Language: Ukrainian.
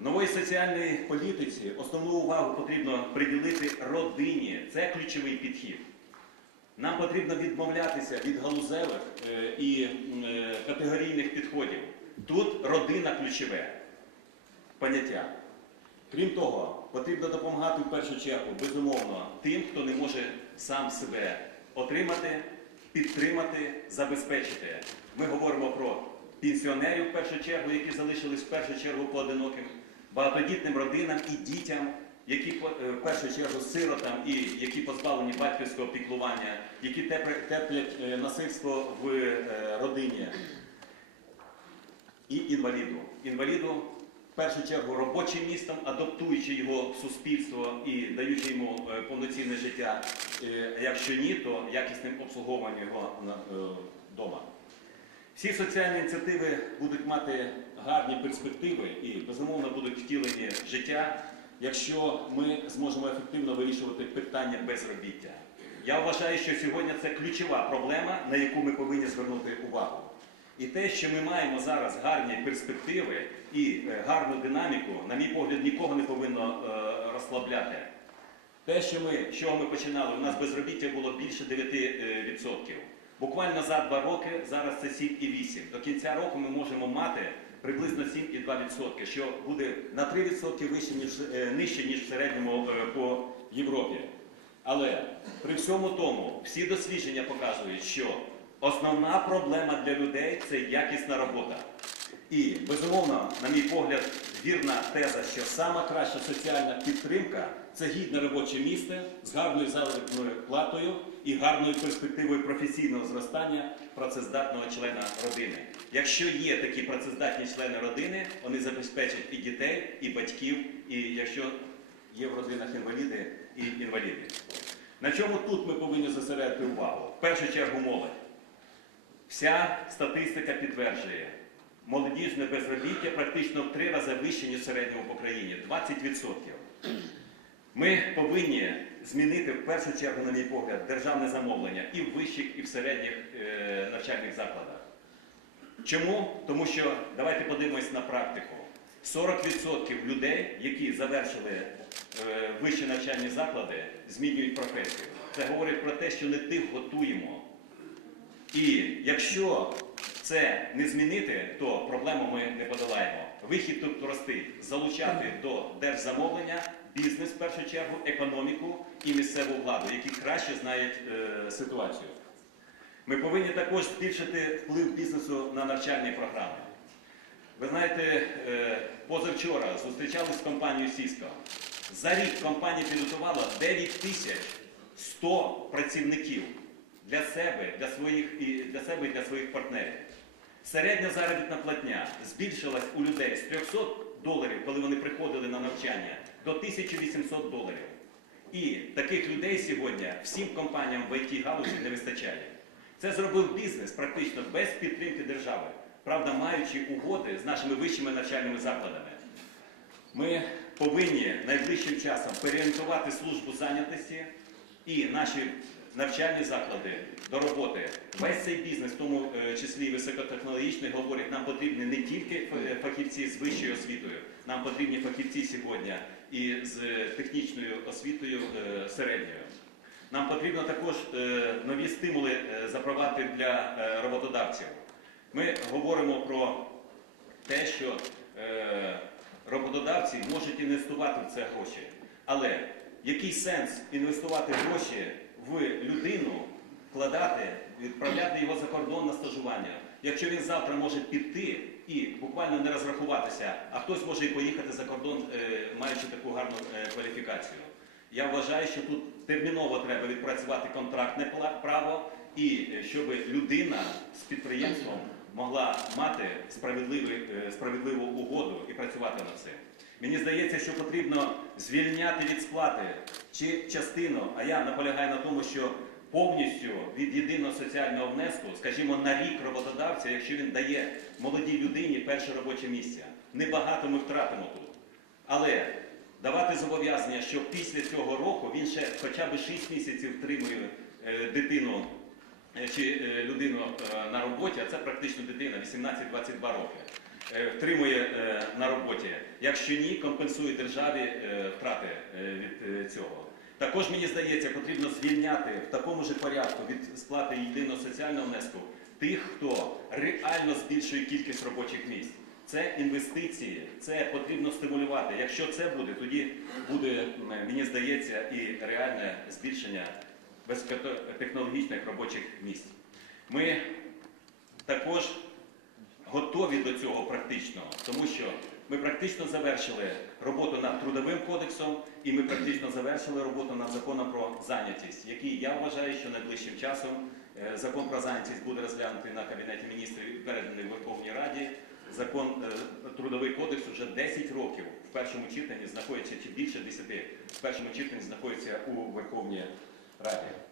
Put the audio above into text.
Нової соціальної політиці основну увагу потрібно приділити родині. Це ключовий підхід. Нам потрібно відмовлятися від галузевих е, і е, категорійних підходів. Тут родина ключове поняття. Крім того, потрібно допомагати в першу чергу, безумовно, тим, хто не може сам себе отримати, підтримати, забезпечити. Ми говоримо про пенсіонерів в першу чергу, які залишились в першу чергу поодиноким, багатодітним родинам і дітям, які е, в першу чергу сиротам і які позбавлені батьківського піклування, які терплять е, насильство в е, родині і інваліду. Інваліду в першу чергу робочим містом, адаптуючи його в суспільство і даючи йому повноцінне життя. Якщо ні, то якісним обслуговуванням його вдома. Всі соціальні ініціативи будуть мати гарні перспективи і, безумовно, будуть втілені життя, якщо ми зможемо ефективно вирішувати питання безробіття. Я вважаю, що сьогодні це ключова проблема, на яку ми повинні звернути увагу. І те, що ми маємо зараз гарні перспективи і е, гарну динаміку, на мій погляд, нікого не повинно е, розслабляти. Те, що ми, чого ми починали, у нас безробіття було більше 9%. Буквально за два роки, зараз це 7,8%. До кінця року ми можемо мати приблизно 7,2%, що буде на 3% вище, ніж, е, нижче, ніж в середньому е, по Європі. Але при всьому тому всі дослідження показують, що основна проблема для людей це якісна робота. І безумовно, на мій погляд, вірна теза, що сама краща соціальна підтримка це гідне робоче місце з гарною заробітною платою і гарною перспективою професійного зростання працездатного члена родини. Якщо є такі працездатні члени родини, вони забезпечать і дітей, і батьків, і якщо є в родинах інваліди і інваліди. На чому тут ми повинні зосередити увагу? В першу чергу молодь. Вся статистика підтверджує, молодіжне безробіття практично в три рази вище, ніж в по країні 20%. Ми повинні змінити в першу чергу, на мій погляд, державне замовлення і в вищих, і в середніх е, навчальних закладах. Чому? Тому що давайте подивимось на практику. 40% людей, які завершили е, вищі навчальні заклади, змінюють професію. Це говорить про те, що не тих готуємо. І якщо це не змінити, то проблему ми не подолаємо. Вихід тут простий залучати до держзамовлення бізнес в першу чергу, економіку і місцеву владу, які краще знають е, ситуацію. Ми повинні також збільшити вплив бізнесу на навчальні програми. Ви знаєте, е, позавчора зустрічалися з компанією Cisco. За рік компанія підготувала 9 тисяч 100 працівників для себе, для своїх і для себе і для своїх партнерів. Середня заробітна платня збільшилась у людей з 300 доларів, коли вони приходили на навчання, до 1800 доларів. І таких людей сьогодні всім компаніям в it галузі не вистачає. Це зробив бізнес практично без підтримки держави, правда, маючи угоди з нашими вищими навчальними закладами. Ми повинні найближчим часом переорієнтувати службу зайнятості і наші навчальні заклади до роботи. Весь цей бізнес, в тому е, числі і високотехнологічний, говорить, нам потрібні не тільки е, фахівці з вищою освітою, нам потрібні фахівці сьогодні і з технічною освітою е, середньою. Нам потрібно також нові стимули запровадити для роботодавців. Ми говоримо про те, що роботодавці можуть інвестувати в це гроші. Але який сенс інвестувати гроші в людину, вкладати, відправляти його за кордон на стажування, якщо він завтра може піти і буквально не розрахуватися, а хтось може і поїхати за кордон, е, маючи таку гарну е, кваліфікацію. Я вважаю, що тут терміново треба відпрацювати контрактне право і е, щоб людина з підприємством могла мати справедливу угоду і працювати над цим. Мені здається, що потрібно звільняти від сплати чи частину, а я наполягаю на тому, що повністю від єдиного соціального внеску, скажімо, на рік роботодавця, якщо він дає молодій людині перше робоче місце. Небагато ми втратимо тут. Але давати зобов'язання, що після цього року він ще хоча б 6 місяців втримує е, дитину е, чи е, людину на роботі, а це практично дитина 18-22 роки. Е, втримує е, на роботі. Якщо ні, компенсує державі е, втрати е, від е, цього. Також мені здається, потрібно звільняти в такому ж порядку від сплати єдиного соціального внеску тих, хто реально збільшує кількість робочих місць. Це інвестиції, це потрібно стимулювати. Якщо це буде, тоді буде, мені здається, і реальне збільшення високотехнологічних робочих місць. Ми також до цього практично, тому що ми практично завершили роботу над трудовим кодексом і ми практично завершили роботу над законом про зайнятість, який я вважаю, що найближчим часом е, закон про зайнятість буде розглянутий на кабінеті міністрів і переданий Верховній Раді. Закон е, трудовий кодекс вже 10 років в першому читанні знаходиться чи більше 10 в першому читанні знаходиться у Верховній Раді.